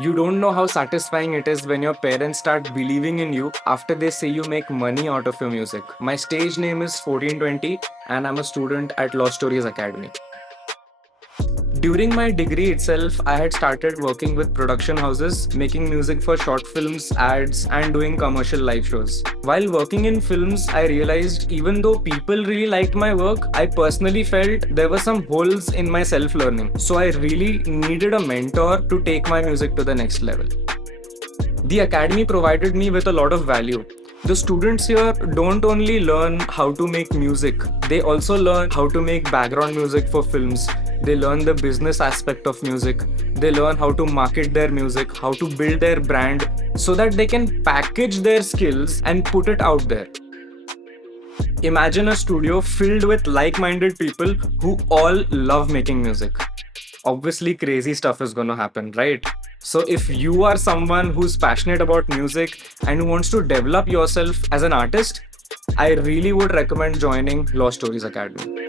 You don't know how satisfying it is when your parents start believing in you after they say you make money out of your music. My stage name is 1420 and I'm a student at Law Stories Academy. During my degree itself, I had started working with production houses, making music for short films, ads, and doing commercial live shows. While working in films, I realized even though people really liked my work, I personally felt there were some holes in my self learning. So I really needed a mentor to take my music to the next level. The academy provided me with a lot of value. The students here don't only learn how to make music, they also learn how to make background music for films. They learn the business aspect of music. They learn how to market their music, how to build their brand so that they can package their skills and put it out there. Imagine a studio filled with like minded people who all love making music. Obviously, crazy stuff is going to happen, right? So, if you are someone who's passionate about music and who wants to develop yourself as an artist, I really would recommend joining Law Stories Academy.